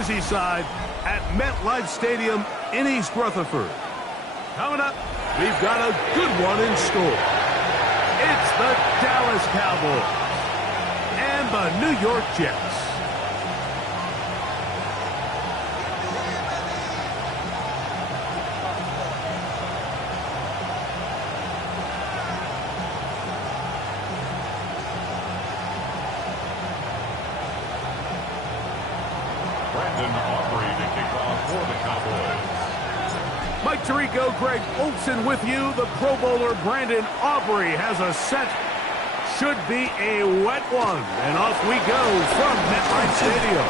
Merseyside at MetLife Stadium in East Rutherford. Coming up, we've got a good one in store. It's the Dallas Cowboys and the New York Jets. Mike Tirico, Greg Olsen with you. The Pro Bowler Brandon Aubrey has a set. Should be a wet one. And off we go from MetLife Stadium.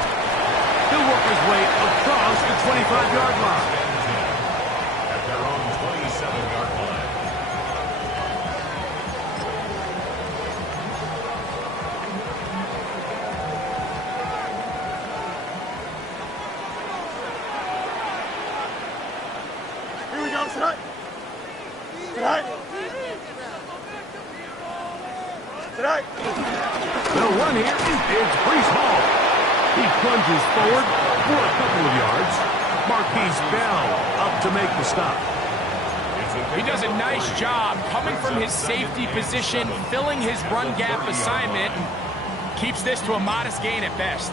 He'll work his way across the 25-yard line. At their own 27-yard line. Here we go, tonight. Tonight. Tonight. The run here is Breece Hall. He plunges forward for a couple of yards. Marquise Bell up to make the stop. He does a nice job coming from his safety position, filling his run gap assignment, and keeps this to a modest gain at best.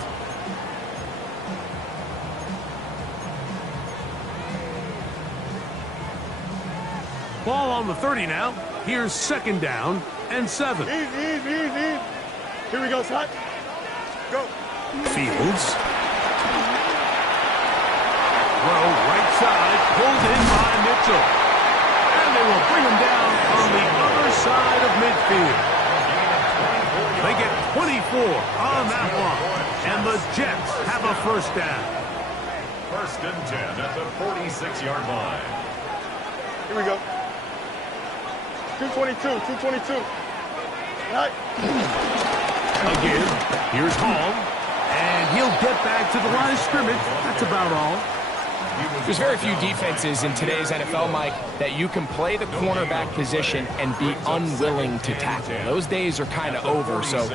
Ball on the 30 now. Here's second down and 7. Easy, easy, easy. Here we go, tonight. Go. Fields. Throw right side, pulled in by Mitchell. And they will bring him down on the other side of midfield. They get 24 on that one. And the Jets have a first down. 1st and 10 at the 46-yard line. Here we go. 222, 222. Tonight. Again, here's Hall. And he'll get back to the line of scrimmage. That's about all. There's very few defenses in today's NFL, Mike, that you can play the cornerback position and be unwilling to tackle. Those days are kind of over, so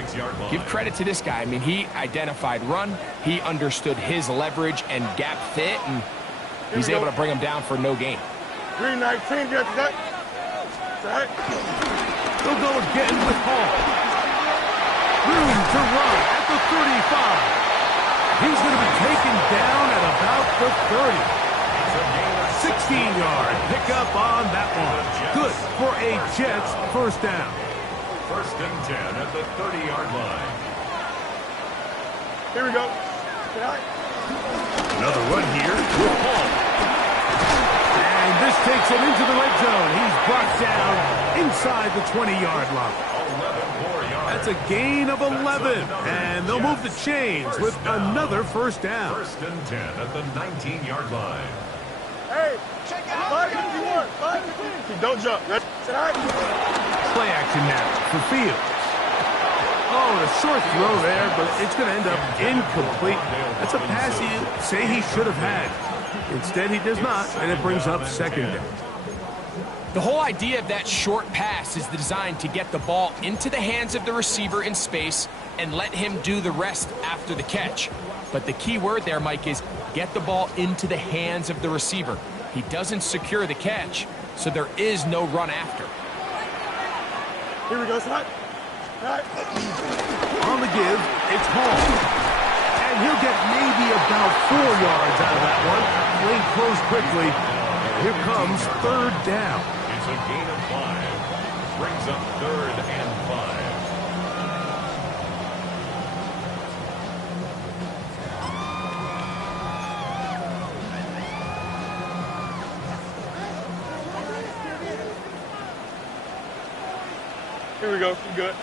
give credit to this guy. I mean, he identified run, he understood his leverage and gap fit, and he's able to bring him down for no gain. 319, Jets, tonight. Tonight. They'll go again with Hall. Room to run at the 35. He's going to be taken down at about the 30. 16-yard pickup on that one. Good for a Jets first down. 1st and 10 at the 30-yard line. Here we go. Tonight. Another run here with Hall. And this takes him into the red zone. He's brought down inside the 20-yard line. 11 more yards. That's a gain of 11. And they'll move the chains with another first down. 1st and 10 at the 19-yard line. Hey, check out 551, 550. Don't jump. Ready? Tonight. Play action now for Fields. Oh, a short throw there, but it's going to end up incomplete. That's a pass you say he should have had. Instead, he does not, and it brings up second down. The whole idea of that short pass is designed to get the ball into the hands of the receiver in space and let him do the rest after the catch. But the key word there, Mike, is get the ball into the hands of the receiver. He doesn't secure the catch, so there is no run after. Here we go, tonight. Tonight. On the give, it's Hall. And he'll get maybe about 4 yards out of that one. Lane closed quickly. Here comes third down. It's a gain of 5. Brings up 3rd and 5. Here we go. You good.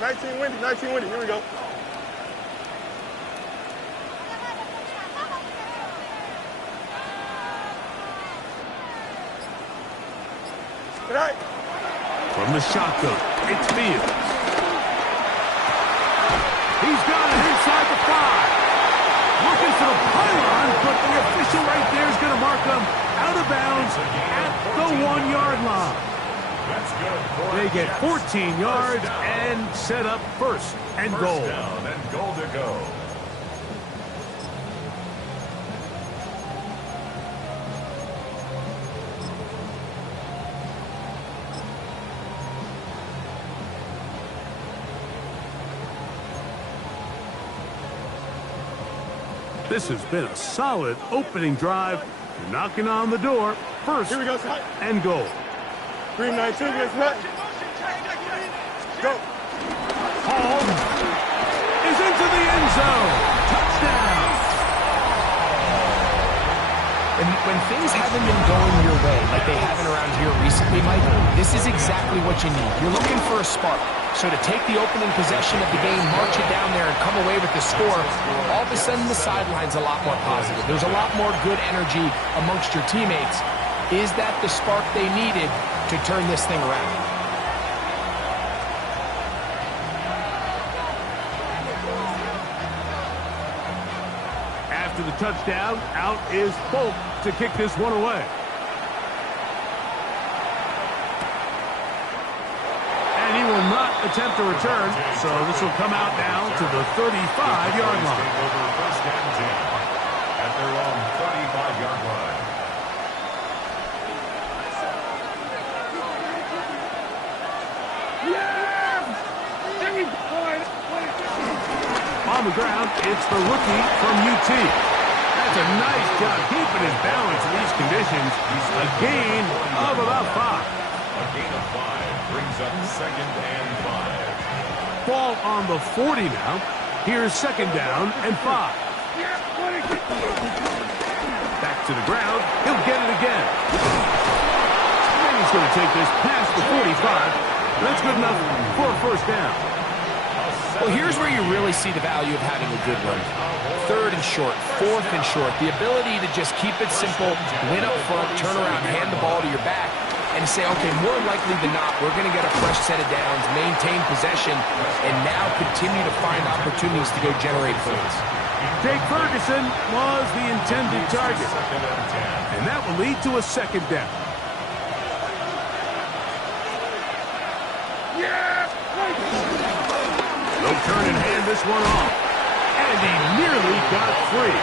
19 windy, 19 windy. Here we go. Tonight. From the shotgun, it's Fields. He's got it inside the 5. Looking for the pylon, but the official right there is going to mark him out of bounds at the 1-yard line. That's good. They get 14 yards and set up first and goal. First down and goal to go. This has been a solid opening drive. Knocking on the door. First Here we go, Scott. and goal. 392, get set. Go. Hall is into the end zone. Touchdown. When things haven't been going your way, like they haven't around here recently, Mike, this is exactly what you need. You're looking for a spark. So to take the opening possession of the game, march it down there, and come away with the score, all of a sudden the sideline's a lot more positive. There's a lot more good energy amongst your teammates. Is that the spark they needed to turn this thing around? After the touchdown, out is Folk to kick this one away. And he will not attempt to return, so this will come out now to the 35-yard line. Over first and 10 at their own 35-yard line. On the ground, it's the rookie from UT. That's a nice job keeping his balance in these conditions. A gain of about 5. A gain of 5 brings up second and 5. Ball on the 40 now. Here's second down and 5. Back to the ground. He'll get it again. And he's going to take this past the 45. That's good enough for a first down. Well, here's where you really see the value of having a good run. Third and short, fourth and short. The ability to just keep it simple, win up front, turn around, hand the ball to your back, and say, okay, more likely than not, we're going to get a fresh set of downs, maintain possession, and now continue to find opportunities to go generate points. Jake Ferguson was the intended target. And that will lead to a second down. They'll turn and hand this one off. And he nearly got free.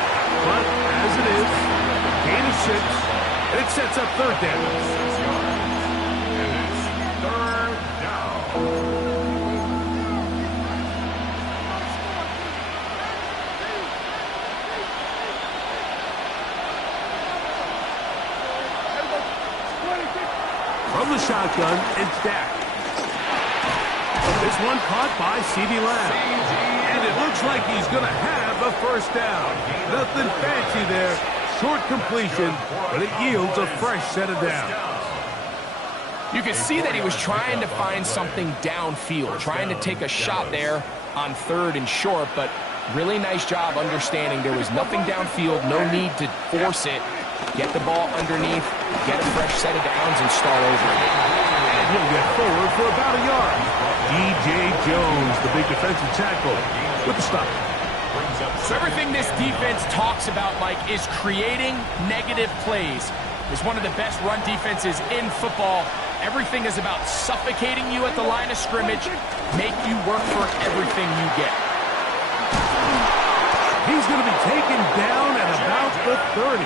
But as it is, gain of 6, and it sets up third down. And it's third down. From the shotgun, it's Dak. This one caught by CeeDee Lamb. And it looks like he's going to have a first down. Nothing fancy there. Short completion, but it yields a fresh set of downs. You could see that he was trying to find something downfield, trying to take a shot there on third and short, but really nice job understanding there was nothing downfield, no need to force it. Get the ball underneath, get a fresh set of downs, and start over again. And he'll get forward for about a yard. D.J. Jones, the big defensive tackle, with the stop. So everything this defense talks about, Mike, is creating negative plays. It's one of the best run defenses in football. Everything is about suffocating you at the line of scrimmage, make you work for everything you get. He's going to be taken down at about the 30.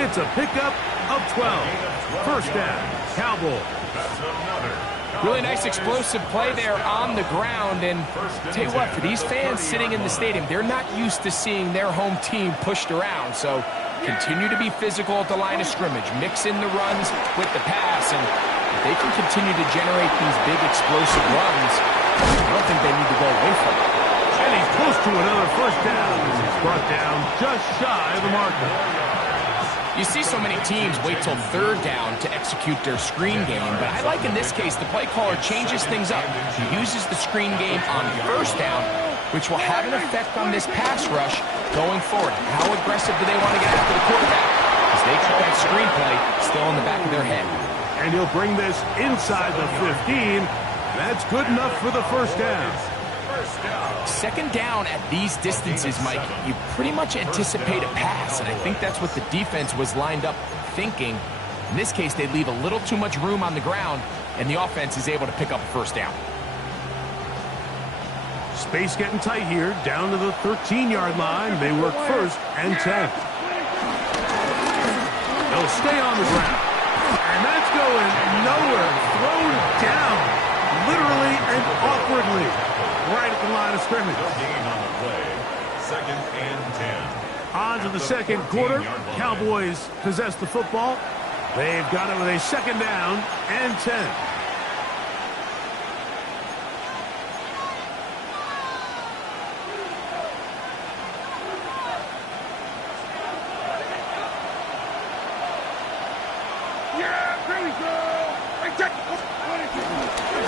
It's a pickup of 12. First down, Cowboys. Really nice explosive play there on the ground, and tell you what, for these fans sitting in the stadium, they're not used to seeing their home team pushed around, so continue to be physical at the line of scrimmage, mix in the runs with the pass, and if they can continue to generate these big explosive runs, I don't think they need to go away from it. And he's close to another first down as he's brought down just shy of the marker. You see so many teams wait till third down to execute their screen game, but I like in this case the play caller changes things up. He uses the screen game on first down, which will have an effect on this pass rush going forward. How aggressive do they want to get after the quarterback? Because they keep that screen play still in the back of their head. And he'll bring this inside the 15. That's good enough for the first down. Second down at these distances, Mike, you pretty much anticipate a pass, and I think that's what the defense was lined up thinking. In this case, they leave a little too much room on the ground, and the offense is able to pick up a first down. Space getting tight here, down to the 13-yard line. They work first and 10. They'll stay on the ground. And that's going nowhere. Thrown down, literally and awkwardly, right at the line of scrimmage. Gain on the play. second and 10. On to the second quarter. Cowboys possess the football. They've got it with a second down and 10.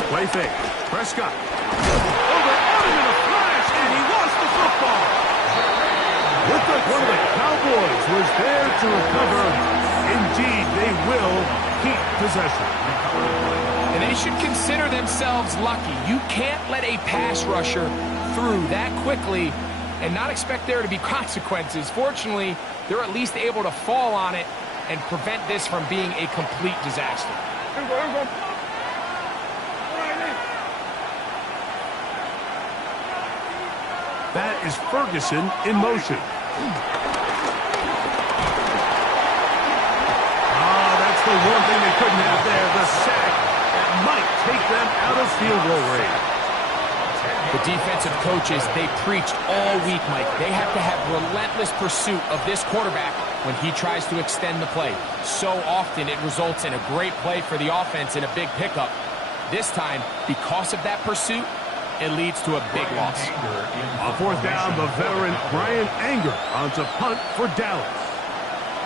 Play fake. Prescott. Over him in a flash, and he lost the football. With the one of the Cowboys was there to recover. Indeed, they will keep possession. And they should consider themselves lucky. You can't let a pass rusher through that quickly and not expect there to be consequences. Fortunately, they're at least able to fall on it and prevent this from being a complete disaster. That is Ferguson in motion. That's the one thing they couldn't have there, the sack that might take them out of field goal range. The defensive coaches, they preached all week, Mike. They have to have relentless pursuit of this quarterback when he tries to extend the play. So often it results in a great play for the offense and a big pickup. This time, because of that pursuit, it leads to a big loss. On fourth down, the veteran Bryan Anger on to punt for Dallas,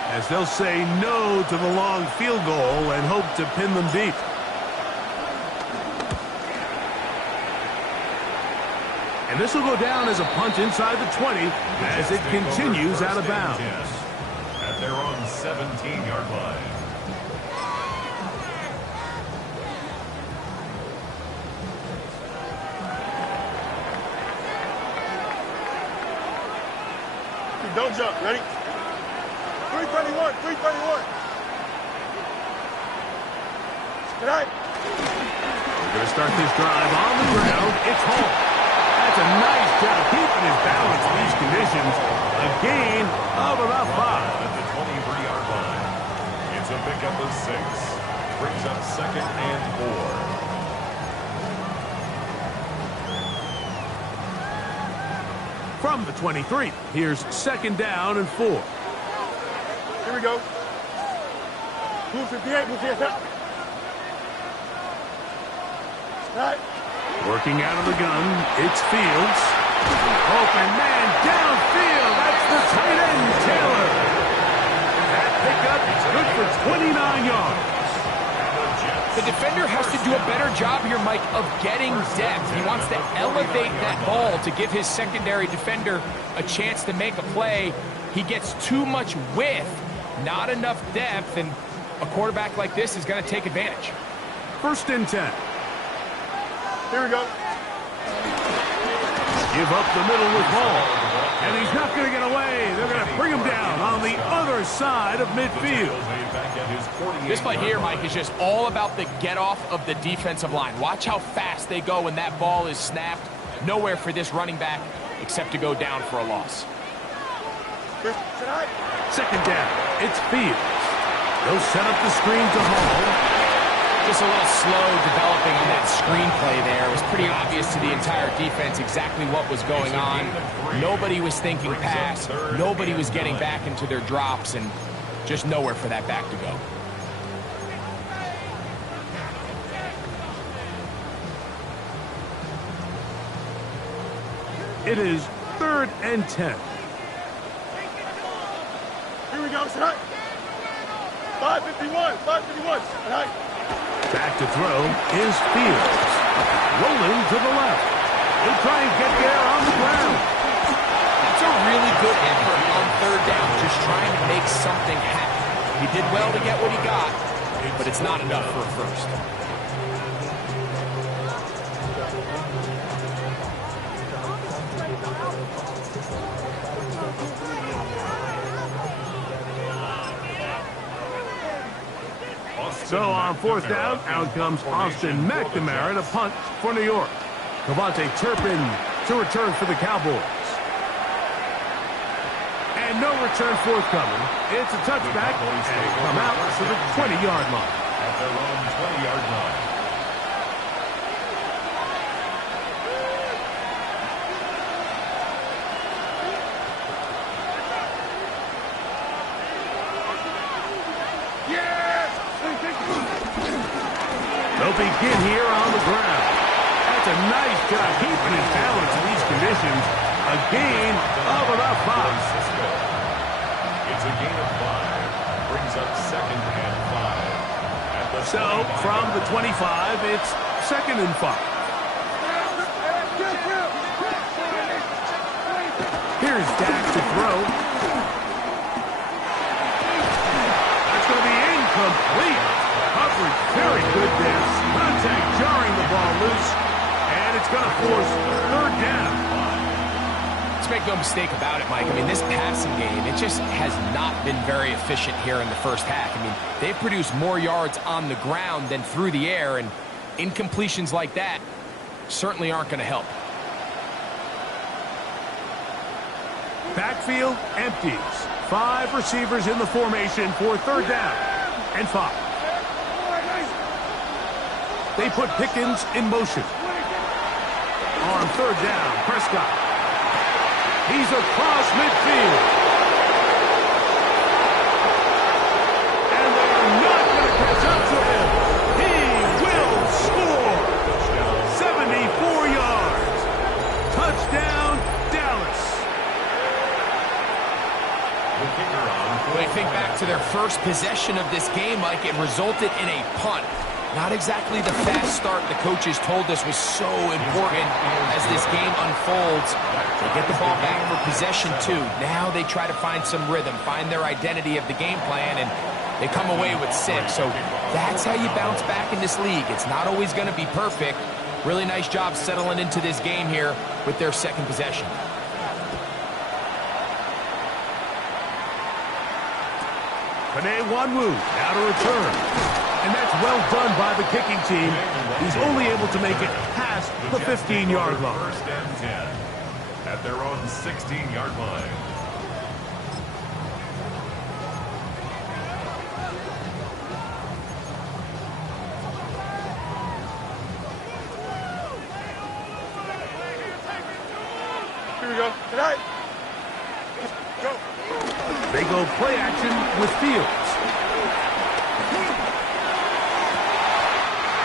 as they'll say no to the long field goal and hope to pin them deep. And this will go down as a punt inside the 20 as it continues out of bounds. At their own 17-yard line. Don't jump. Ready? 331. 331. Good night. We're going to start this drive on the ground. It's home. That's a nice job keeping his balance in these conditions. A gain of about 5. At the 23-yard line. It's a pickup of 6. Brings up second and 4. From the 23, here's second down and 4. Here we go. Move 58, move 58. Right. Working out of the gun, it's Fields. Open man downfield. That's the tight end, Taylor. That pickup is good for 29 yards. The defender has to do a better job here, Mike, of getting depth. He wants to elevate that ball to give his secondary defender a chance to make a play. He gets too much width, not enough depth, and a quarterback like this is going to take advantage. First and 10. Here we go. Give up the middle with ball. And he's not going to get away. They're going to bring him down on the other side of midfield. This play here, Mike, is just all about the get-off of the defensive line. Watch how fast they go when that ball is snapped. Nowhere for this running back except to go down for a loss. Second down. It's Fields. They'll set up the screen to Hall. Just a little slow developing on that screenplay there. It was pretty obvious to the entire defense exactly what was going on. Nobody was thinking pass. Nobody was getting back into their drops, and just nowhere for that back to go. It is third and 10. Here we go, tonight. 551, 551. Tonight. Back to throw is Fields. Rolling to the left. He'll try and get there on the ground. That's a really good effort on third down, just trying to make something happen. He did well to get what he got, but it's not enough for a first. So on fourth down, out comes Austin McNamara to punt for New York. KaVontae Turpin to return for the Cowboys. And no return forthcoming. It's a touchback, and they come out to the 20-yard line. At their own 20-yard line. will begin here on the ground. That's a nice job keeping his balance in these conditions. A gain of about 5. It's a gain of 5. Brings up 2nd and 5. So, from the 25, it's 2nd and 5. Here's Dak to throw. That's going to be incomplete. Coverage very good there. Contact jarring the ball loose. And it's going to force 3rd down. Let's make no mistake about it, Mike. I mean, this passing game, it just has not been very efficient here in the first half. I mean, they've produced more yards on the ground than through the air, and incompletions like that certainly aren't going to help. Backfield empties. 5 receivers in the formation for 3rd down and 5. They put Pickens in motion. On 3rd down, Prescott. He's across midfield. And they're not going to catch up to him. He will score. 74 yards. Touchdown, Dallas. When I think back to their first possession of this game, Mike, it resulted in a punt. Not exactly the fast start the coaches told us was so important as this game unfolds. They get the ball back for possession too. Now they try to find some rhythm, find their identity of the game plan, and they come away with 6. So that's how you bounce back in this league. It's not always going to be perfect. Really nice job settling into this game here with their 2nd possession. Penei Wanwu now to return. And that's well done by the kicking team. He's only able to make it past the 15-yard line. 1st and 10 at their own 16-yard line. Here we go. Tonight. Go. They go play action with Fields.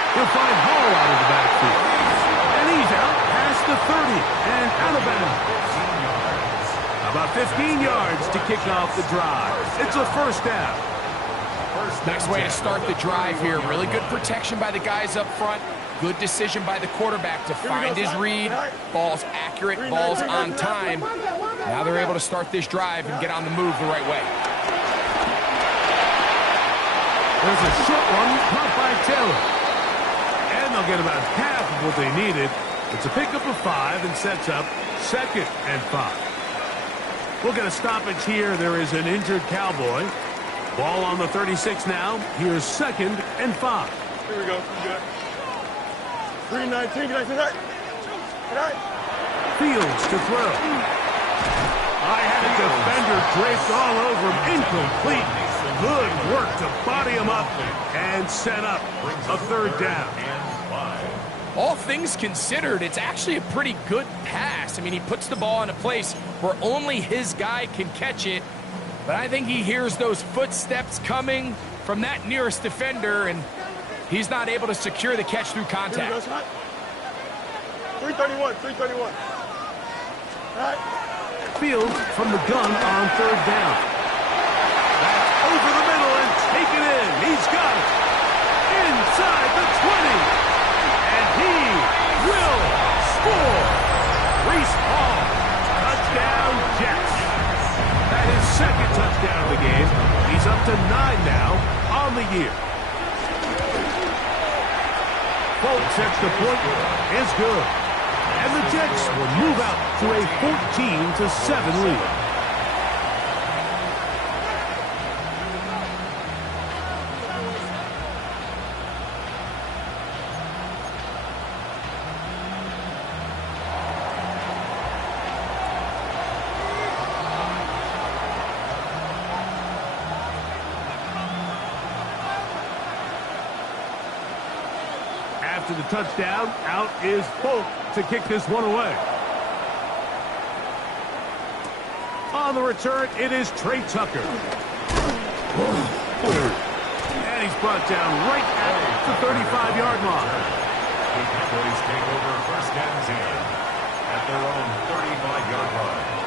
He'll find Hall out of the backfield. And he's out past the 30 and out of bounds. About 15 yards to kick off the drive. It's a 1st down. Nice way to start the drive here. Really good protection by the guys up front. Good decision by the quarterback to find his read. Ball's accurate, ball's on time. Now they're able to start this drive and get on the move the right way. There's a short one caught by Taylor. And they'll get about half of what they needed. It's a pickup of 5 and sets up 2nd and 5. We'll get a stoppage here. There is an injured Cowboy. Ball on the 36 now. Here's 2nd and 5. Here we go. You got 3:19. Tonight. Fields to throw. I had a defender draped all over him. Incomplete. Good work to body him up and set up a 3rd down. All things considered, it's actually a pretty good pass. I mean, he puts the ball in a place where only his guy can catch it. But I think he hears those footsteps coming from that nearest defender, and he's not able to secure the catch through contact. 3:31. 3:31. All right. Fields from the gun on 3rd down. That's over the middle and taken in. He's got it. Inside the 20. And he will score. Breece Hall. Touchdown, Jets. That is 2nd touchdown of the game. He's up to 9 now on the year. Folks, extra point is good. And the Jets will move out to a 14-7 lead. After the touchdown, out is Folk to kick this one away. On the return, it is Trey Tucker. And he's brought down right at the 35-yard line. The Cowboys take over first and 10 at their own 35-yard line.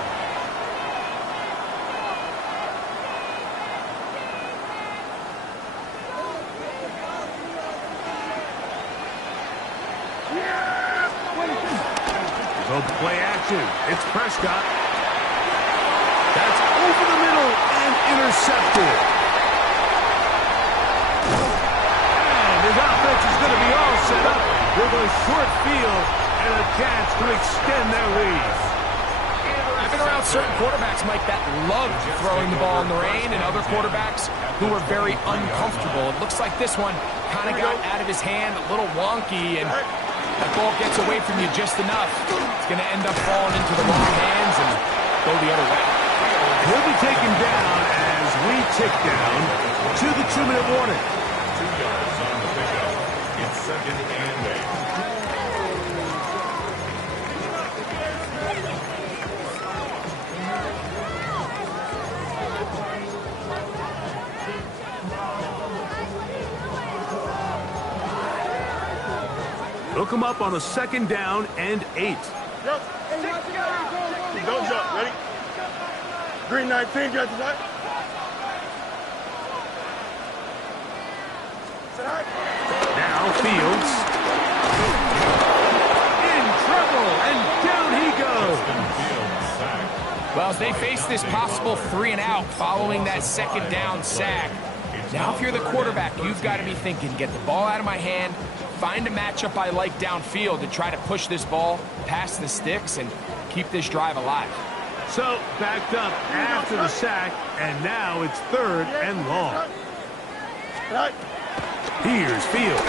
Go play action. It's Prescott. That's over the middle and intercepted. And his offense is going to be all set up with a short field and a chance to extend their lead. I've been around certain quarterbacks, Mike, that love throwing the ball in the rain, and other quarterbacks who are very uncomfortable. It looks like this one kind of got out of his hand, a little wonky, and that ball gets away from you just enough. It's going to end up falling into the wrong hands and go the other way. He'll be taken down as we tick down to the 2-minute warning. 2 yards on the pickup. It's second and 8. He'll come up on a 2nd down and 8. Don't jump. Ready? Green 19, got the Now Fields. In trouble, and down he goes. Well, as they face this possible 3-and-out following that 2nd down sack, now if you're the quarterback, you've got to be thinking, get the ball out of my hand, find a matchup I like downfield to try to push this ball past the sticks and keep this drive alive. So, backed up after the sack, and now it's 3rd and long. Here's Fields.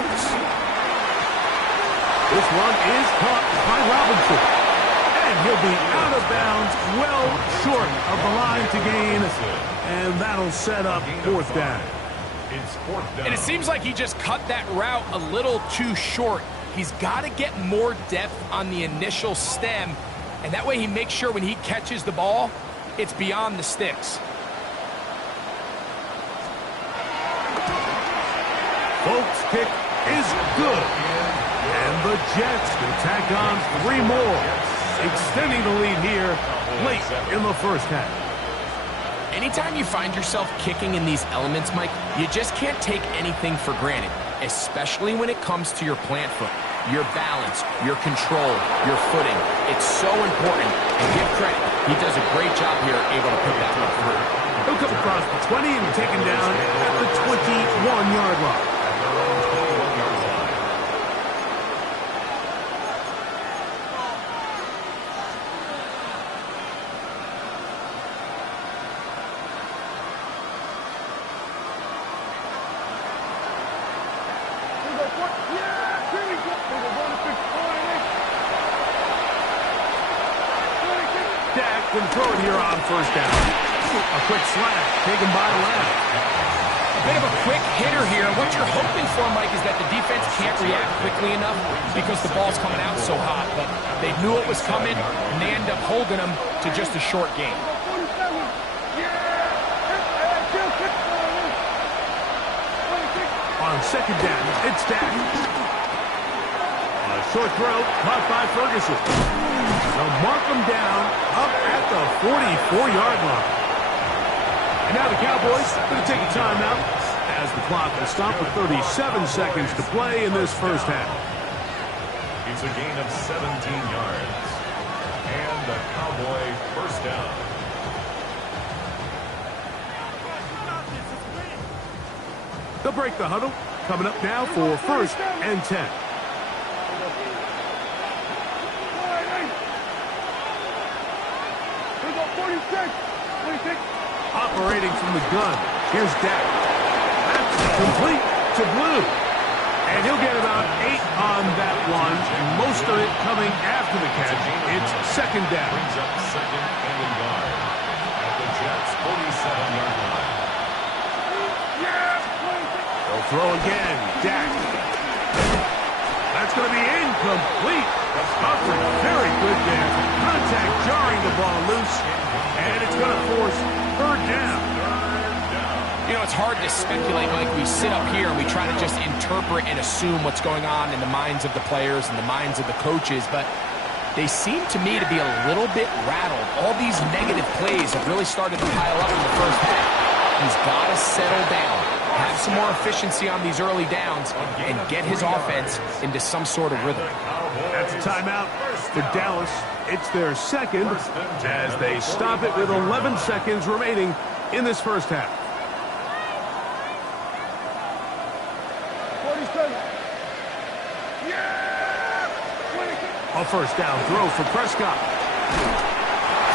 This one is caught by Robinson. And he'll be out of bounds, well short of the line to gain. And that'll set up 4th down. It's 4th down. And it seems like he just cut that route a little too short. He's got to get more depth on the initial stem, and that way he makes sure when he catches the ball, it's beyond the sticks. Folks' kick is good. And the Jets can tack on 3 more, extending the lead here late in the first half. Anytime you find yourself kicking in these elements, Mike, you just can't take anything for granted, especially when it comes to your plant foot, your balance, your control, your footing. It's so important, and give credit. He does a great job here able to put that one through. He'll come across the 20 and taken down at the 21-yard line. Dak can throw it here on 1st down. A quick slant taken by Lamb. A bit of a quick hitter here. What you're hoping for, Mike, is that the defense can't react quickly enough because the ball's coming out so hot. But they knew it was coming, and they end up holding them to just a short game. On 2nd down, it's Dak. A short throw caught by Ferguson. They'll mark him down up at the 44-yard line. And now the Cowboys going to take a timeout as the clock will stop with 37 seconds to play in this first half. It's a gain of 17 yards. And the Cowboy first down. They'll break the huddle. Coming up now for 1st and 10. Operating from the gun. Here's Dak. That's complete to Blue. And he'll get about 8 on that one. Most of it coming after the catch. It's 2nd down. Brings up 2nd and a yard at the Jets' 47-yard line. They'll throw again. Dak. That's going to be incomplete. Humphrey, very good there. Contact jarring the ball loose. And it's going to force 3rd down. You know, know, it's hard to speculate, Mike. We sit up here and we try to just interpret and assume what's going on in the minds of the players and the minds of the coaches, but they seem to me to be a little bit rattled. All these negative plays have really started to pile up in the first half. He's got to settle down, have some more efficiency on these early downs, and get his offense into some sort of rhythm. That's a timeout for Dallas. It's their second as they stop it with 11 seconds remaining in this first half. 40 seconds. A first down throw for Prescott.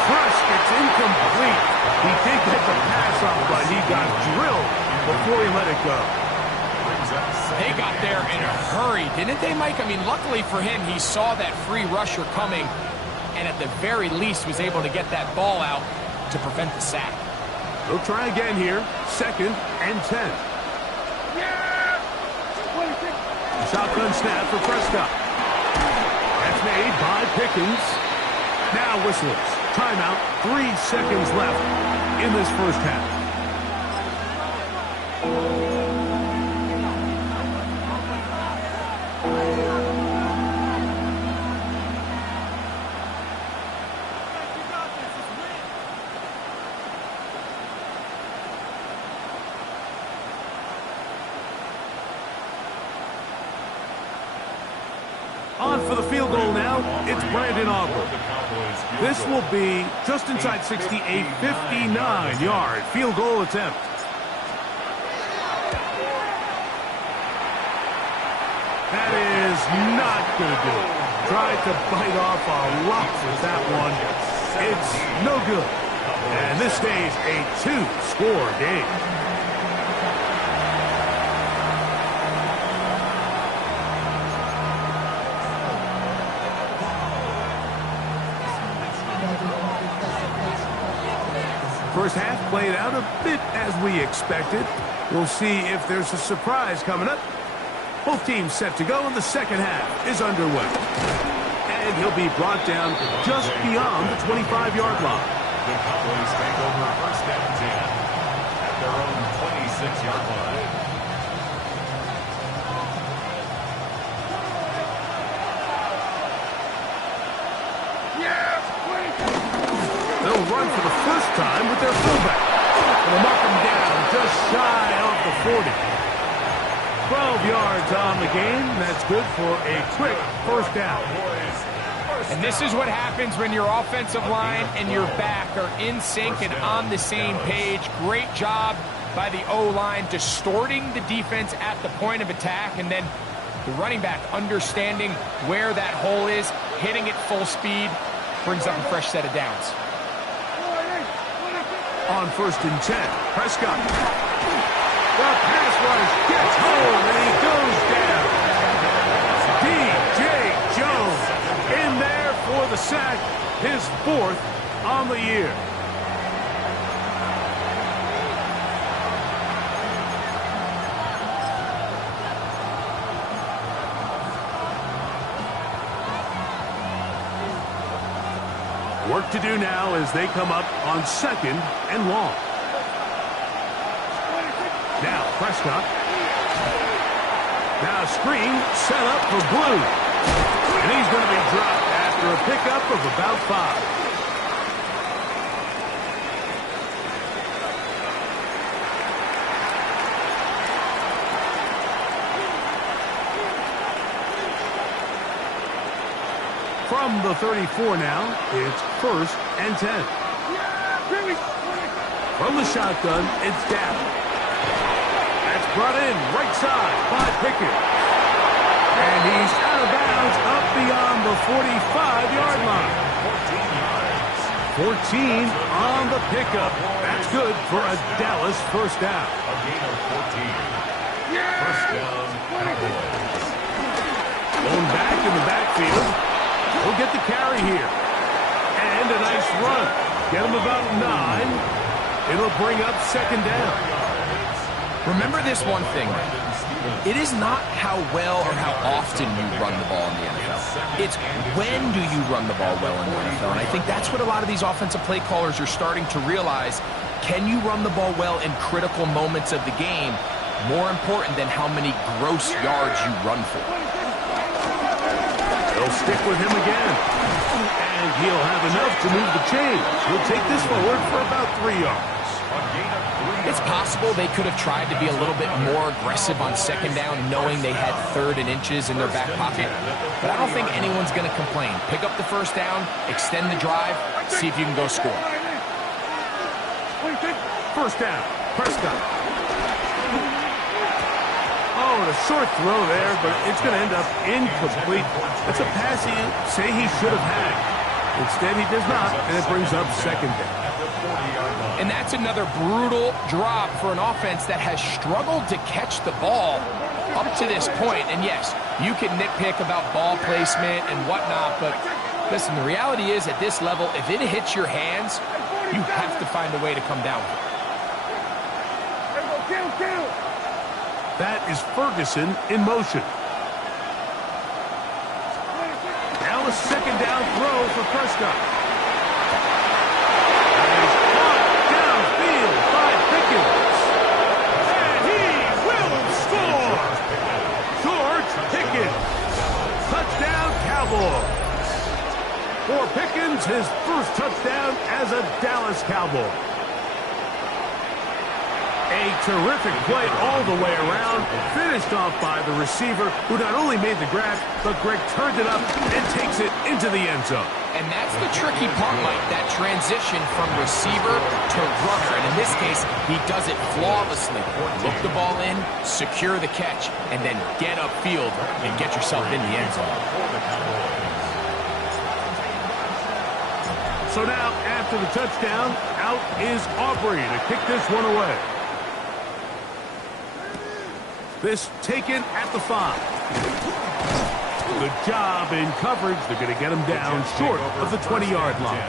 Prescott's incomplete. He did get the pass off, but he got drilled before he let it go. They got there in a hurry, didn't they, Mike? I mean, luckily for him, he saw that free rusher coming and at the very least was able to get that ball out to prevent the sack. They'll try again here. 2nd and 10. Shotgun snap for Prescott. That's made by Pickens. Now whistles. Timeout. 3 seconds left in this first half. On for the field goal now, it's Brandon Aubrey. This will be just inside 60, a 59-yard field goal attempt. That is not going to do it. Tried to bite off a lot with that one. It's no good. And this stays a 2-score game. First half played out a bit as we expected. We'll see if there's a surprise coming up. Both teams set to go, and the second half is underway. And he'll be brought down just beyond the 25-yard line. The Cowboys take over first and 10 at their own 26-yard line. They'll run for the first time with their fullback. They'll mark him down just shy of the 40. 12 yards on the game. That's good for a quick first down. And this is what happens when your offensive line and your back are in sync and on the same page. Great job by the O-line distorting the defense at the point of attack, and then the running back understanding where that hole is, hitting it full speed, brings up a fresh set of downs. On 1st and 10, Prescott. The pass rush gets home, and he goes down. D.J. Jones in there for the sack, his 4th on the year. Work to do now as they come up on 2nd and long. Now Prescott. Now screen set up for Blue. And he's going to be dropped after a pickup of about 5. From the 34 now, it's 1st and 10. From the shotgun, it's down. That's brought in right side by Pickett. And he's out of bounds up beyond the 45-yard line. 14 on the pickup. That's good for a Dallas first down. A gain of 14. First down, Cowboys. Going back in the backfield. He'll get the carry here. And a nice run. Get him about 9. It'll bring up 2nd down. Remember this one thing. It is not how well or how often you run the ball in the NFL. It's when do you run the ball well in the NFL. And I think that's what a lot of these offensive play callers are starting to realize. Can you run the ball well in critical moments of the game? More important than how many gross yards you run for. They'll stick with him again. And he'll have enough to move the chains. He'll take this forward for about 3 yards. It's possible they could have tried to be a little bit more aggressive on second down, knowing they had 3rd and inches in their back pocket. But I don't think anyone's going to complain. Pick up the first down, extend the drive, see if you can go score. First down, Prescott. Oh, and a short throw there, but it's going to end up incomplete. That's a pass he say he should have had. Instead, he does not, and it brings up second down. And that's another brutal drop for an offense that has struggled to catch the ball up to this point. And yes, you can nitpick about ball placement and whatnot, but listen, the reality is at this level, if it hits your hands, you have to find a way to come down with it. That is Ferguson in motion. Now a second down throw for Prescott. And he's caught downfield by Pickens. And he will score! George Pickens. Touchdown Cowboys. For Pickens, his first touchdown as a Dallas Cowboy. A terrific play all the way around, finished off by the receiver, who not only made the grab, but Greg turned it up and takes it into the end zone. And that's the tricky part, Mike, that transition from receiver to runner. And in this case, he does it flawlessly. Look the ball in, secure the catch, and then get upfield and get yourself in the end zone. So now, after the touchdown, out is Aubrey to kick this one away. This taken at the 5. Good job in coverage. They're going to get him down short of the 20-yard line.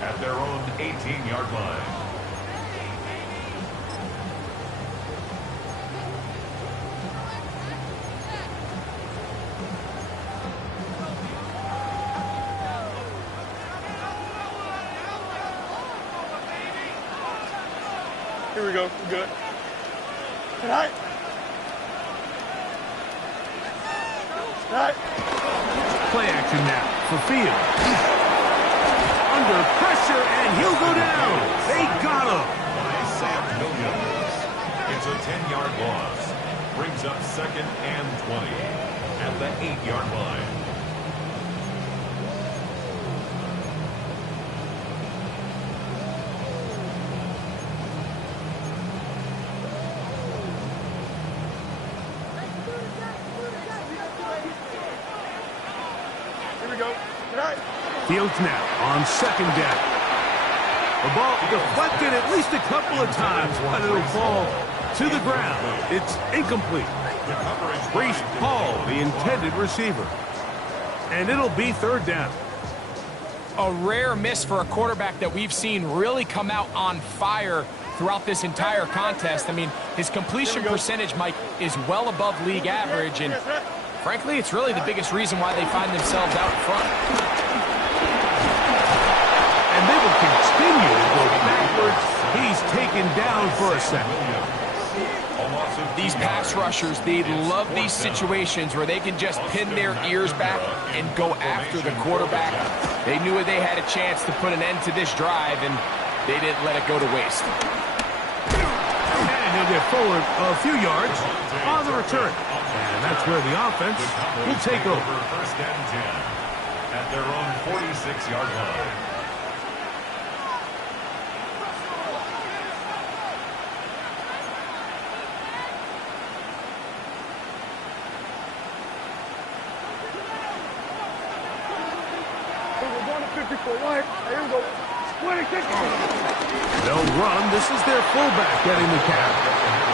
At their own 18-yard line. Here we go. We're good. All right. Play action now for Field. Under pressure, and he'll go down. They got him. By Sam Williams. It's a 10-yard loss. Brings up 2nd and 20 at the 8-yard line. Fields now on second down. The ball deflected at least a couple of times, but it'll fall to the ground. It's incomplete. Breece Hall, the intended receiver. And it'll be 3rd down. A rare miss for a quarterback that we've seen really come out on fire throughout this entire contest. I mean, his completion percentage, Mike, is well above league average, and frankly, it's really the biggest reason why they find themselves out in front. And they will continue to go backwards. He's taken down for a second. These pass rushers, they love these situations where they can just pin their ears back and go after the quarterback. They knew they had a chance to put an end to this drive, and they didn't let it go to waste. And he'll get forward a few yards on the return. And that's where the offense will take over. 1st and 10 at their own 46-yard line. They'll run. This is their fullback getting the cap.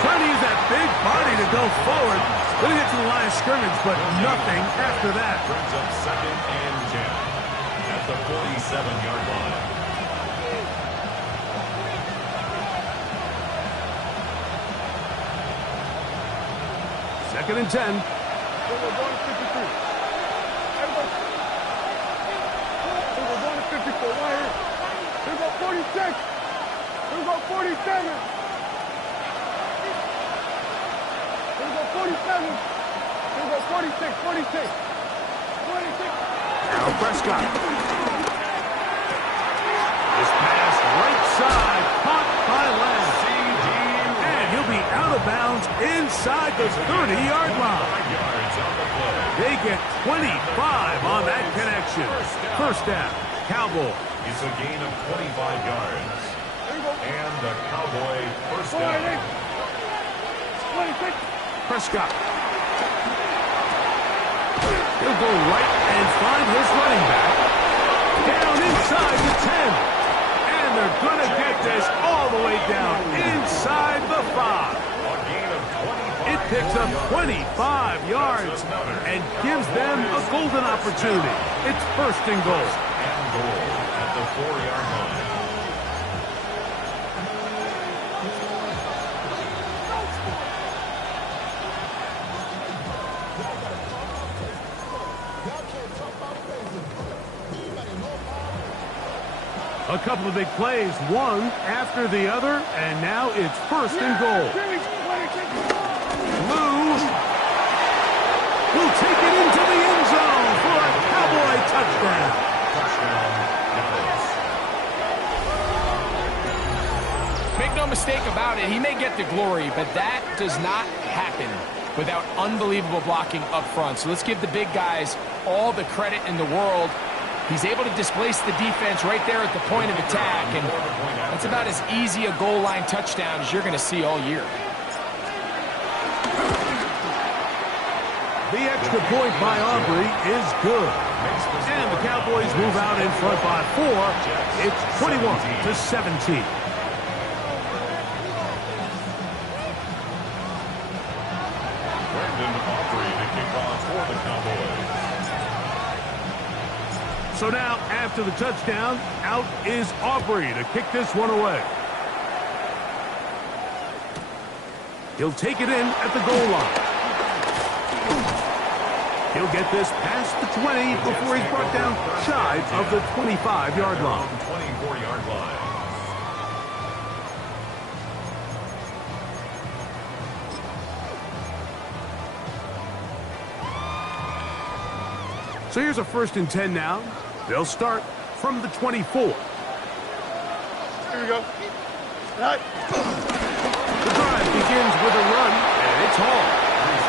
Trying to use that big body to go forward. Going to get to the line of scrimmage, but nothing after that. Brings up 2nd and 10 at the 47-yard line. Second and 10. We're going to 53. Everybody. We're going to 54. Right here. Here go 46. Here go 47. Here go 47. Here go 46. 46. 26. Now Prescott. This pass right side, caught by Lamb. And he'll be out of bounds inside the 30-yard line. They get 25 on that connection. First down, Cowboy. It's a gain of 25 yards. And the Cowboy first down. 26. Prescott. He'll go right and find his running back. Down inside the 10. And they're going to get this all the way down inside the 5. It picks up 25 yards and gives them a golden opportunity. It's first and goal. And goal at the 4-yard line. A couple of big plays, one after the other, and now it's first and goal. Lou will take it into the end zone for a Cowboy touchdown. Make no mistake about it, he may get the glory, but that does not happen without unbelievable blocking up front. So let's give the big guys all the credit in the world. He's able to displace the defense right there at the point of attack, and that's about as easy a goal line touchdown as you're going to see all year. The extra point by Aubrey is good. And the Cowboys move out in front by 4. It's 21-17. Brandon Aubrey to kick off for the Cowboys. So now, after the touchdown, out is Aubrey to kick this one away. He'll take it in at the goal line. He'll get this past the 20 before he's brought down shy of the 25-yard line. 24-yard line. So here's a first and 10 now. They'll start from the 24. Here we go. Right. The drive begins with a run, and it's Hall.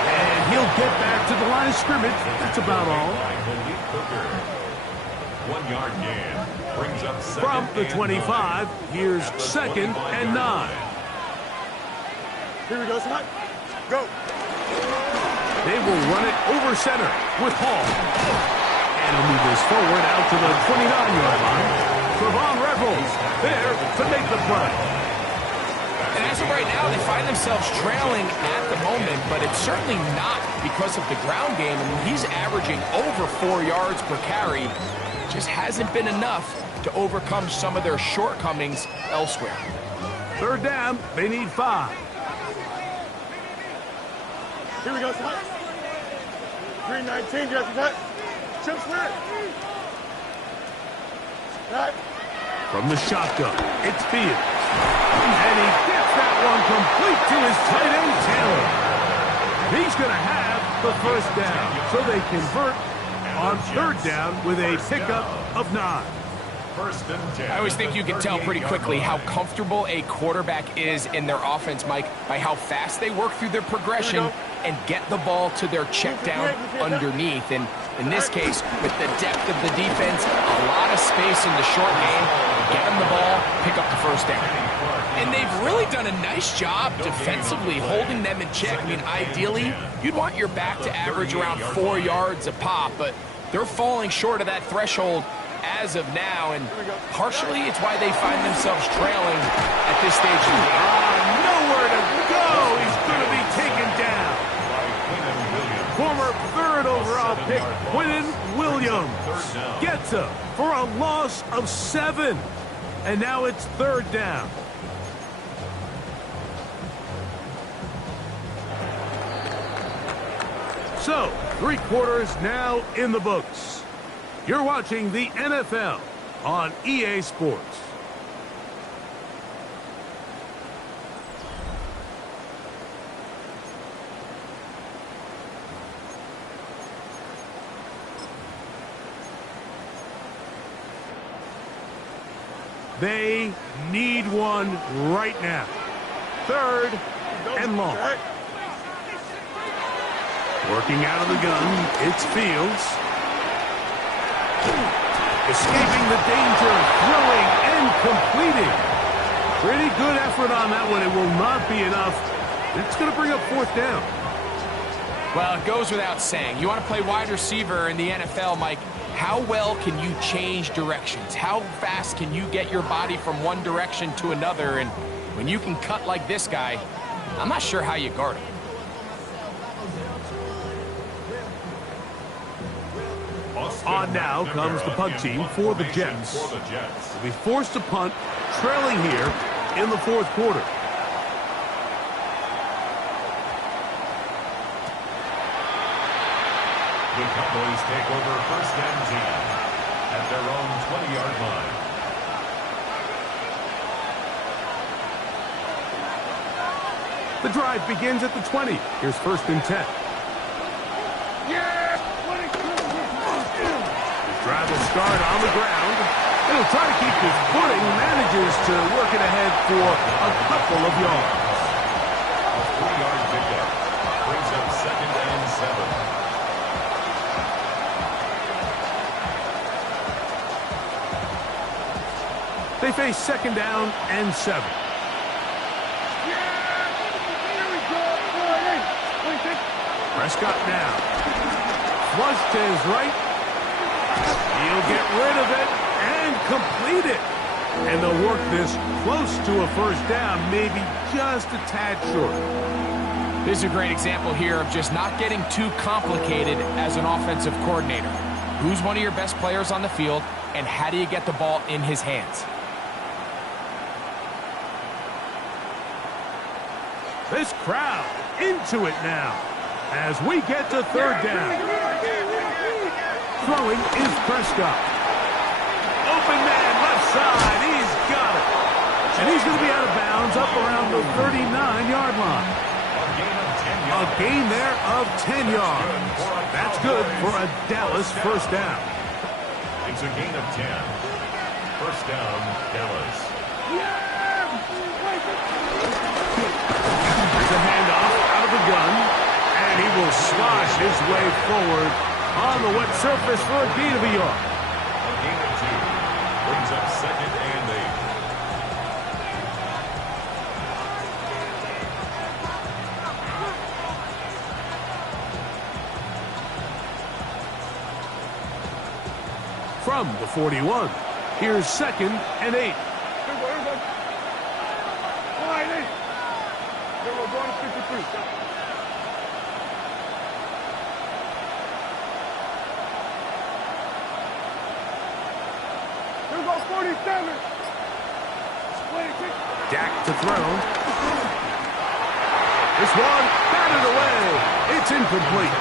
And he'll get back to the line of scrimmage. That's about all. 1 yard gain. Brings up From the 25, here's second and 9. Here we go, Scott. Go. They will run it over center with Hall. And he'll move this forward out to the 29-yard line. Trevon Reynolds there to make the play. And as of right now, they find themselves trailing at the moment, but it's certainly not because of the ground game. I mean, he's averaging over 4 yards per carry. Just hasn't been enough to overcome some of their shortcomings elsewhere. Third down, they need 5. Here we go, Scott. 319, Jesse Cut. Chip Smith. Right. From the shotgun, it's Fields. And he gets that one complete to his tight end, Taylor. He's going to have the first down, so they convert on third down with a pickup of 9. First and 10. I always think you can tell pretty quickly how comfortable a quarterback is in their offense, Mike, by how fast they work through their progression and get the ball to their check down underneath. And in this case, with the depth of the defense, a lot of space in the short game, get them the ball, pick up the first down. And they've really done a nice job defensively holding them in check. I mean, ideally, you'd want your back to average around 4 yards a pop, but they're falling short of that threshold as of now, and partially it's why they find themselves trailing at this stage of the game. Nowhere to go. He's going to be taken down. Former third overall pick, Quinnen Williams, gets him for a loss of 7. And now it's third down. So, 3 quarters now in the books. You're watching the NFL on EA Sports. They need one right now. 3rd and long. Working out of the gun, it's Fields. Escaping the danger, throwing and completing. Pretty good effort on that one. It will not be enough. It's going to bring up 4th down. Well, it goes without saying. You want to play wide receiver in the NFL, Mike. How well can you change directions? How fast can you get your body from one direction to another? And when you can cut like this guy, I'm not sure how you guard him. On now comes the punt team for the Jets. They'll be forced to punt, trailing here in the 4th quarter. The Cowboys take over 1st and 10 at their own 20-yard line. The drive begins at the 20. Here's 1st and 10. Drive will start on the ground. He'll try to keep his footing. Manages to work it ahead for a couple of yards. A 3-yard pickup brings up 2nd and 7. They face 2nd down and 7. Prescott now. Flush to his right. He'll get rid of it and complete it. And they'll work this close to a 1st down, maybe just a tad short. This is a great example here of just not getting too complicated as an offensive coordinator. Who's one of your best players on the field, and how do you get the ball in his hands? This crowd into it now as we get to 3rd down. Throwing is Prescott. Open man, left side. He's got it. And he's going to be out of bounds up around the 39-yard line. A gain there of 10 yards. That's good for a Dallas 1st down. It's a gain of 10. 1st down, Dallas. There's a handoff out of the gun. And he will slosh his way forward on the wet surface for a gain of a yard. A gain of 2 brings up 2nd and 8. From the 41, here's 2nd and 8. Dak to throw. This one batted away. It's incomplete.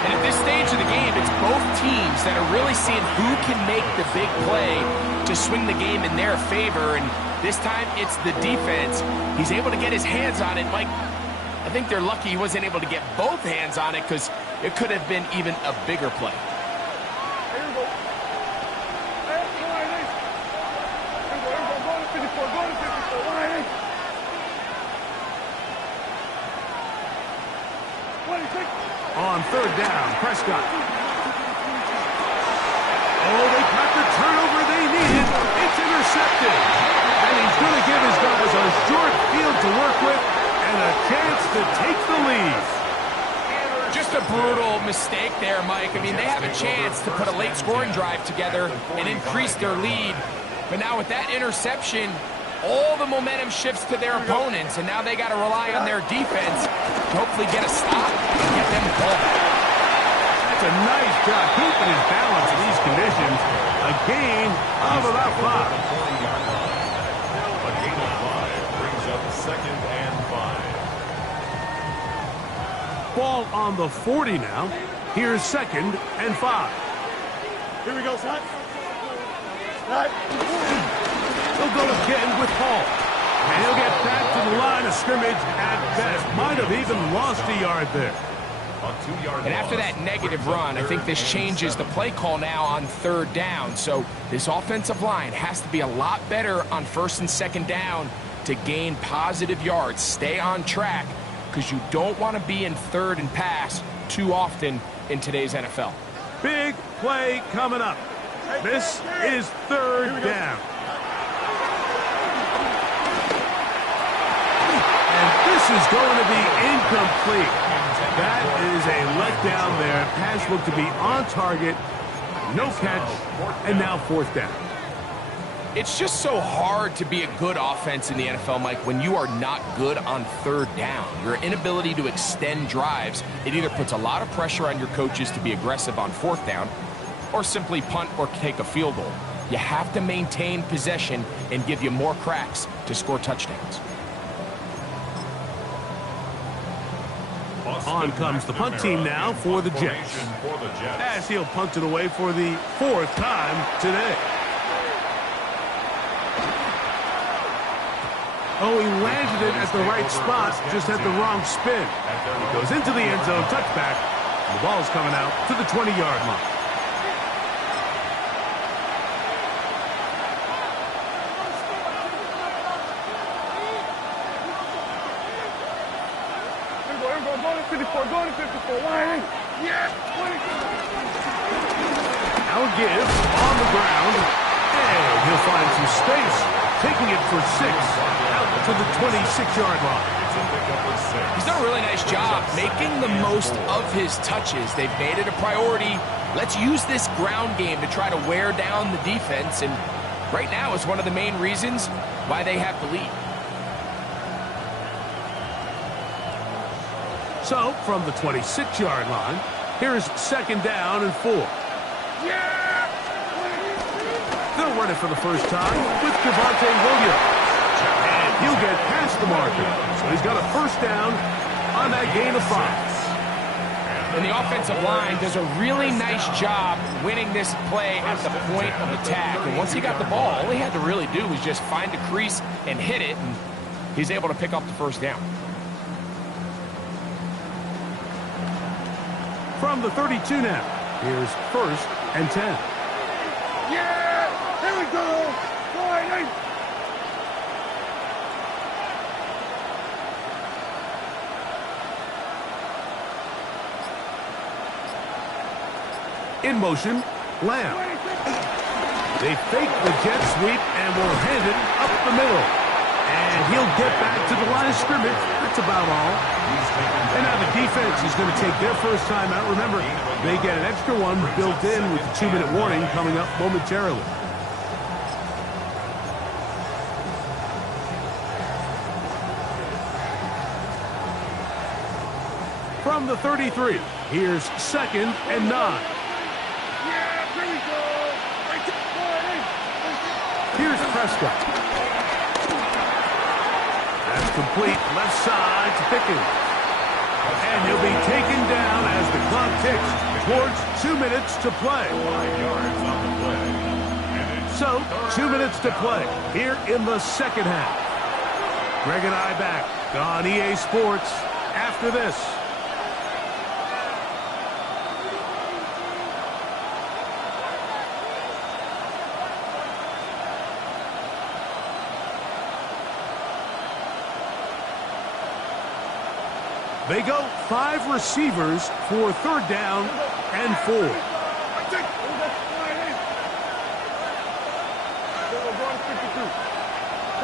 And at this stage of the game, it's both teams that are really seeing who can make the big play to swing the game in their favor. And this time, it's the defense. He's able to get his hands on it. Mike, I think they're lucky he wasn't able to get both hands on it because it could have been even a bigger play. On 3rd down, Prescott. Oh, they got the turnover they needed. It's intercepted. And he's going to give his guys a short field to work with and a chance to take the lead. Just a brutal mistake there, Mike. I mean, they have a chance to put a late scoring drive together and increase their lead. But now with that interception, all the momentum shifts to their opponents, and now they got to rely on their defense to hopefully get a stop and get them the ball. That's a nice job keeping his balance in these conditions. A gain of about 5. A gain of 5 brings up 2nd and 5. Ball on the 40 now. Here's 2nd and 5. Here we go, son. Right. He'll go again with Hall. And he'll get back to the line of scrimmage at best. Might have even lost a yard there. And after that negative run, I think this changes the play call now on 3rd down. So this offensive line has to be a lot better on 1st and 2nd down to gain positive yards. Stay on track because you don't want to be in 3rd and pass too often in today's NFL. Big play coming up. This is 3rd down. And this is going to be incomplete. That is a letdown there. Pass looked to be on target. No catch. And now 4th down. It's just so hard to be a good offense in the NFL, Mike, when you are not good on 3rd down. Your inability to extend drives, it either puts a lot of pressure on your coaches to be aggressive on 4th down or simply punt or take a field goal. You have to maintain possession and give you more cracks to score touchdowns. On comes the punt team now for the Jets. As he'll punt it away for the 4th time today. Oh, he landed it at the right spot, just had the wrong spin. It goes into the end zone, touchback. And the ball's coming out to the 20-yard line. Go to 54, go to 54, line. Yes, Now a give on the ground, and he'll find some space, taking it for 6 out to the 26-yard line. He's done a really nice job making the most of his touches. They've made it a priority. Let's use this ground game to try to wear down the defense, and right now is one of the main reasons why they have the lead. So, from the 26-yard line, here's 2nd down and 4. They'll run it for the first time with Javonte Williams. And he'll get past the marker. So he's got a 1st down on that gain of 5. And the offensive line does a really nice job winning this play at the point of attack. And once he got the ball, all he had to really do was just find a crease and hit it, and he's able to pick up the 1st down. From the 32 now, here's 1st and 10. Yeah! Here we go! Go ahead! In motion, Lamb. They fake the jet sweep and will hand it up the middle. And he'll get back to the line of scrimmage. That's about all. And now the defense is going to take their 1st time out. Remember, they get an extra one built in with the 2-minute warning coming up momentarily. From the 33, here's 2nd and 9. Here's Prescott. That's complete, left side to Pickens. And he'll be taken down as the clock ticks towards 2 minutes to play. So, 2 minutes to play here in the 2nd half. Greg and I back on EA Sports after this. They go 5 receivers for 3rd down and 4. Here we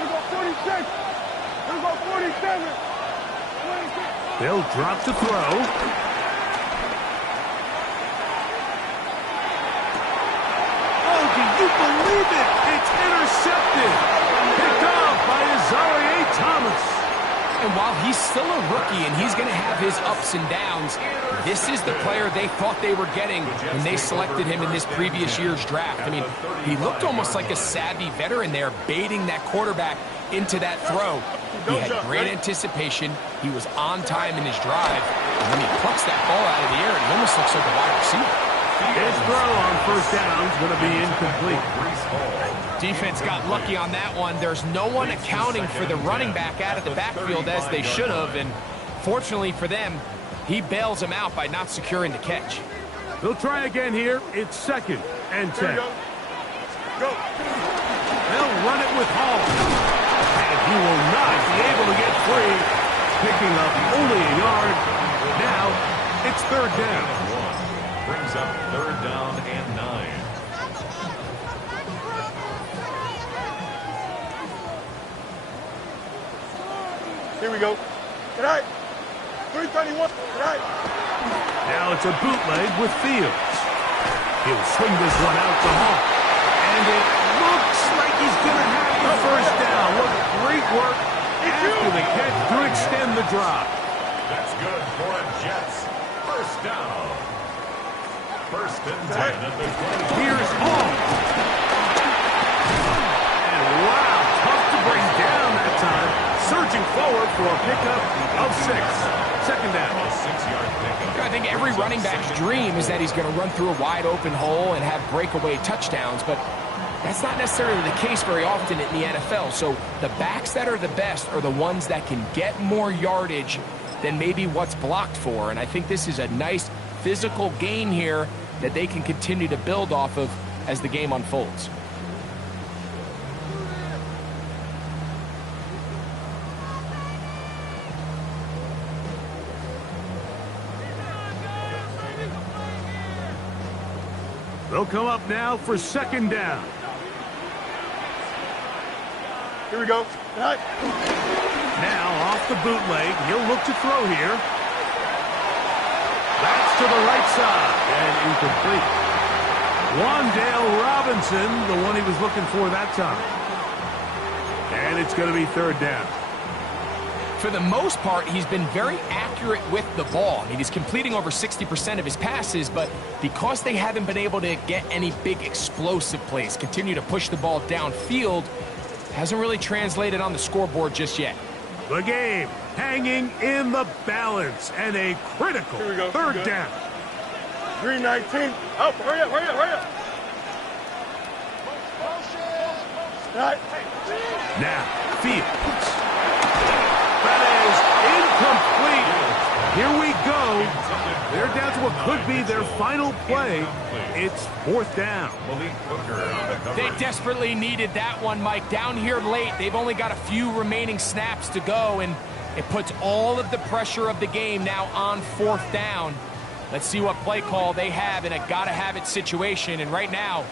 go 46. Here we go 47. They'll drop to throw. Oh, do you believe it? It's intercepted. Picked off by Azareye'h Thomas. And while he's still a rookie and he's going to have his ups and downs, this is the player they thought they were getting when they selected him in this previous year's draft. I mean, he looked almost like a savvy veteran there, baiting that quarterback into that throw. He had great anticipation. He was on time in his drive. And then he plucks that ball out of the air, and he almost looks like a wide receiver. His throw on first down is going to be incomplete. Defense got lucky on that one. There's no one accounting for the running back out of the backfield as they should have, and fortunately for them, he bails them out by not securing the catch. They'll try again here. It's 2nd and 10. Go. They'll run it with Hall. And he will not be able to get free, picking up only a yard. Now, it's 3rd down. Brings up 3rd down and 9. Here we go. Good night. 331. Good night. Now it's a bootleg with Fields. He'll swing this one out to Hall. And it looks like he's going to have the first down. What great work after the catch to extend the drive. That's good for a Jets. First down. 1st and 10 at the 20. Here's Hall. And wow, tough to bring down that time. Surging forward for a pickup of 6. 2nd down. A 6-yard pickup. I think every running back's dream is that he's going to run through a wide open hole and have breakaway touchdowns, but that's not necessarily the case very often in the NFL. So the backs that are the best are the ones that can get more yardage than maybe what's blocked for. And I think this is a nice physical gain here that they can continue to build off of as the game unfolds. They'll come up now for 2nd down. Here we go. Good night. Now off the bootleg, he'll look to throw here. That's to the right side and incomplete. Wan'Dale Robinson, the one he was looking for that time. And it's going to be 3rd down. For the most part, he's been very accurate with the ball. I mean, he's completing over 60% of his passes, but because they haven't been able to get any big explosive plays, continue to push the ball downfield, hasn't really translated on the scoreboard just yet. The game hanging in the balance and a critical Here we go. 3rd Good. down. 319. Up. Hurry up. Good night. Now, Fields. That is incomplete. Here we go. They're down to what could be their final play. It's 4th down. Malik Hooker on the cover. They desperately needed that one, Mike. Down here late, they've only got a few remaining snaps to go, and it puts all of the pressure of the game now on 4th down. Let's see what play call they have in a gotta-have-it situation, and right now,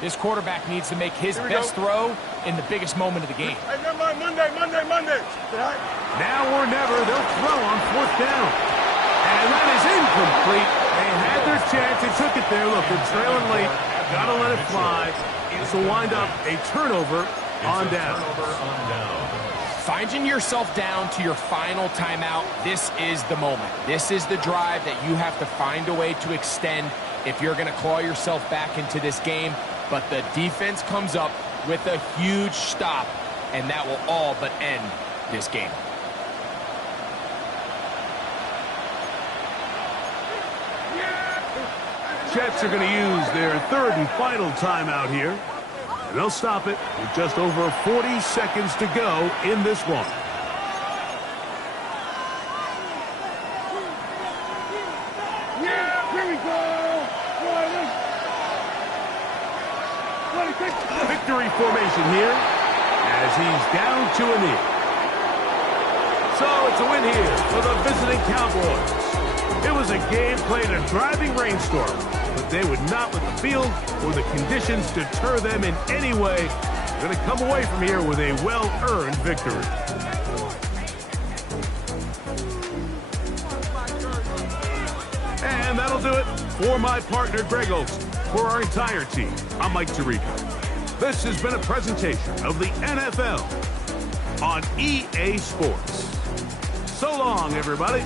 this quarterback needs to make his best throw in the biggest moment of the game. Hey, never mind. Monday. Good night. Now or never, they'll throw on 4th down. And that is incomplete. They had their chance. They took it there. Look, they're trailing late. Got to let it fly. This will wind up a turnover on down. Finding yourself down to your final timeout, this is the moment. This is the drive that you have to find a way to extend if you're going to claw yourself back into this game. But the defense comes up with a huge stop, and that will all but end this game. Jets are going to use their 3rd and final timeout here. And they'll stop it with just over 40 seconds to go in this one. Yeah, here we go. Victory formation here as he's down to a knee. So it's a win here for the visiting Cowboys. It was a game played in a driving rainstorm, but they would not let the field or the conditions deter them in any way. They're going to come away from here with a well-earned victory. And that'll do it for my partner, Greg Olsen. For our entire team, I'm Mike Tirico. This has been a presentation of the NFL on EA Sports. So long, everybody.